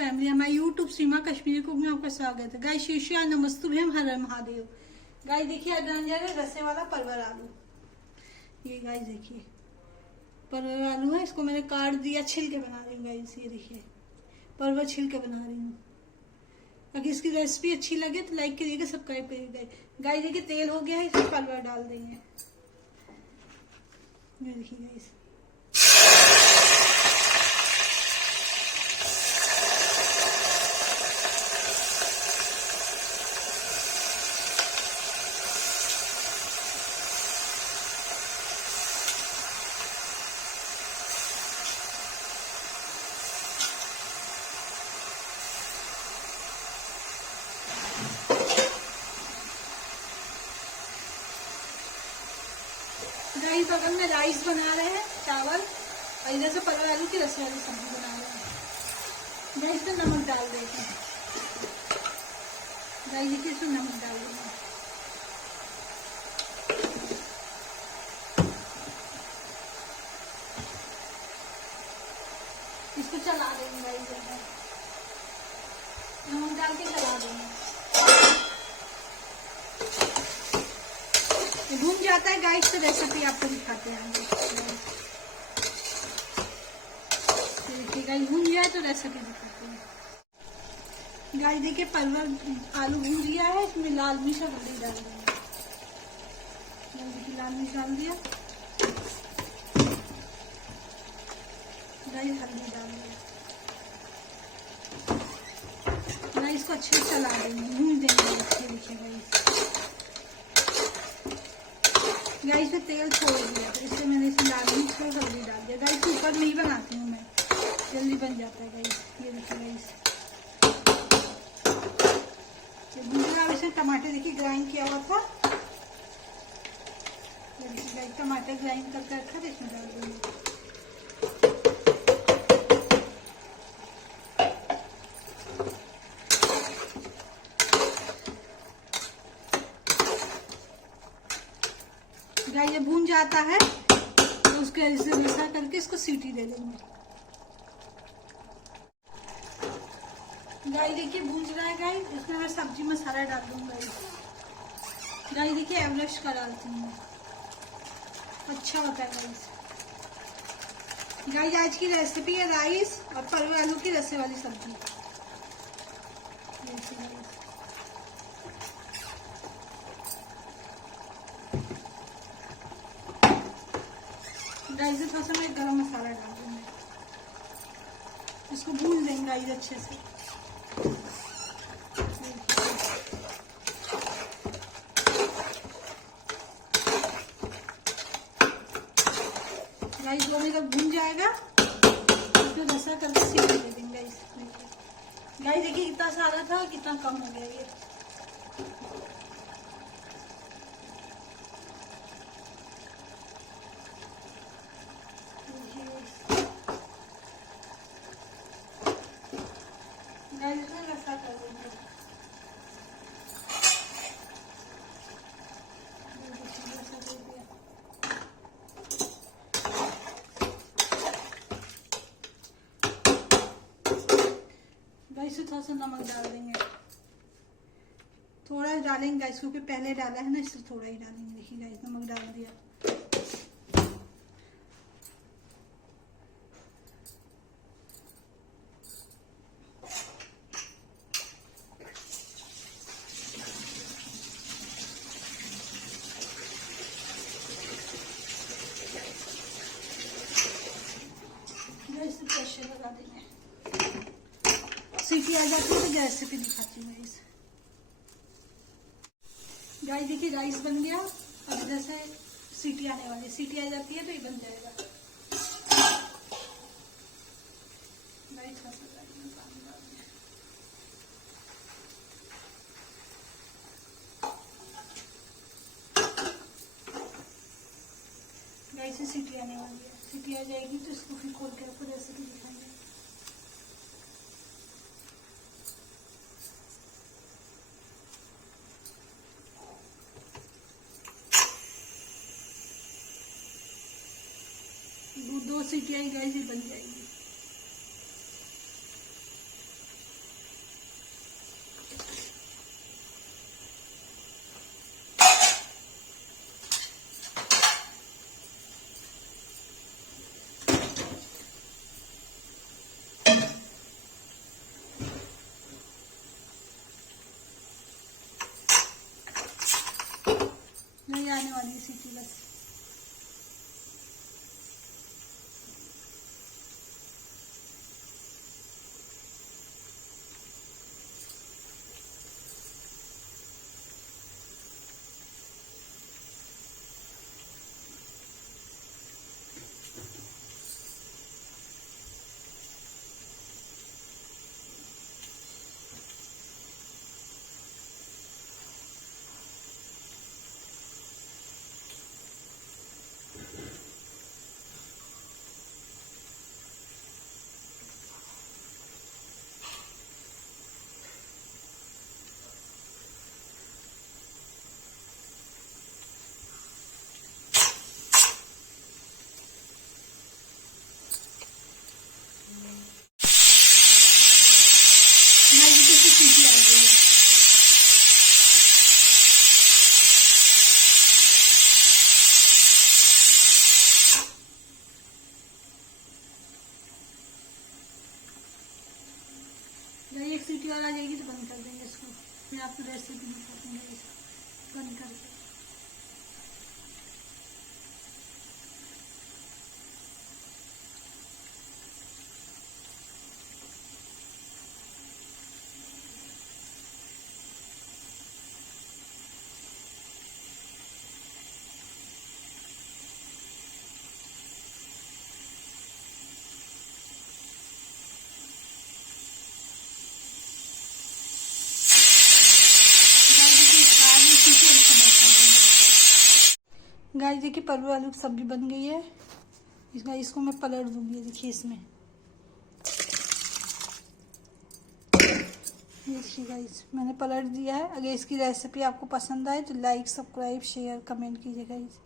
Family, हमारे YouTube सीमा Kashmiri cook में आपका स्वागत है। गाइस शीशिया नमस्तुभ्यम, हर हर महादेव। गाइस देखिए आज बन जाएगा रसे वाला परवर आलू। ये गाइस देखिए परवर आलू है, इसको मैंने काट दिया, छिल के बना रही हूँ गाइस। ये देखिए परवर छिल के बना रही हूँ। अगर इसकी रेसिपी अच्छी लगे तो लाइक करिएगा, सब्सक्राइब करिएगा। गाइस देखिए तेल हो गया है, इसमें परवर डाल देंगे। ये देखिए गाइस गाइस बगल में राइस बना रहे हैं, चावल, और इधर से परवर आलू की रस वाली सब्जी बना रहे हैं। गाइस इसमें नमक डाल देते हैं। गाइस देखिए इसमें नमक डाल देंगे। इसको चला देंगे गाइस, नमक डाल के चला देंगे। भून जाता है गाइस तो रेसिपी आपको दिखाते हैं। देखिए गाइस भून गया है तो रेसिपी दिखाते हैं। गाइस देखिए परवर आलू भून गया है, इसमें लाल मिर्च और हल्दी डाल देंगे। देखिए लाल मिर्च डाल दिया, गाइस हल्दी डाल दिया। गाइस इसको अच्छे से चला देंगे, भून देंगे। देखिए गाइस में तेल छोड़ दिया तो इससे मैंने इसमें लाल मिर्च और हल्दी डाल दिया। गाइस कुकर में ही बनाती हूँ मैं, जल्दी बन जाता है गाइस। ये देखिए गाइस इसमें टमाटर देखिए ग्राइंड किया हुआ था। ये देखिए गाइस टमाटर ग्राइंड करके रखा था, इसमें डाल दूंगी। गाइस ये भून जाता है तो उसके ऐसा करके इसको सीटी दे देंगे। गाइस देखिए भून रहा है गाइस, इसमें मैं सब्जी मसाला डाल दूंगा। गाइस देखिए एवरेस्ट का डालती हूँ, अच्छा होता है गाइस। गाइस आज की रेसिपी है राइस और परवर आलू की रसे वाली सब्जी। गाइस थोड़ा सा मैं गरम मसाला डाल दूंगी, इसको भून देंगे गाइस अच्छे से। गाइस दोनों जब भून जाएगा तो रसा करके सीटी दे देंगे गाइस। गाइस देखिए कितना सारा था कितना कम हो गया ये। गाइस इसमें रसा कर देंगे। गाइस थोड़ा सा नमक डाल देंगे, थोड़ा डालेंगे गाइस क्योंकि पहले डाला है ना, इससे थोड़ा ही डालेंगे। देखिए गाइस नमक डाल दिया। गाइस प्रेशर लगा देंगे, सीटी आ जाती है तो रेसिपी दिखाती हूँ गाइस। गाइस देखिए राइस बन गया, अब इधर से सीटी आने वाली, सीटी आ जाती है तो ये बन जाएगा। गाइस गाइस सीटी आने वाली है, सीटी आ जाएगी तो इसको फिर खोल के आपको रेसिपी दिखाएंगे। दो सीटी आई गाइस ये बन जाएगी। आने वाली है सीटी बस। मैगी की सीटी आ गई है। जब एक सीटी और आ जाएगी तो बंद कर देंगे इसको। मैं आपको रेसिपी दिखाती हूँ बंद करके। गाइस देखिए परवल आलू की सब्जी बन गई है। इसको मैं पलट दूंगी। देखिए इसमें देखिए गाइस मैंने पलट दिया है। अगर इसकी रेसिपी आपको पसंद आए तो लाइक सब्सक्राइब शेयर कमेंट कीजिए गाइस।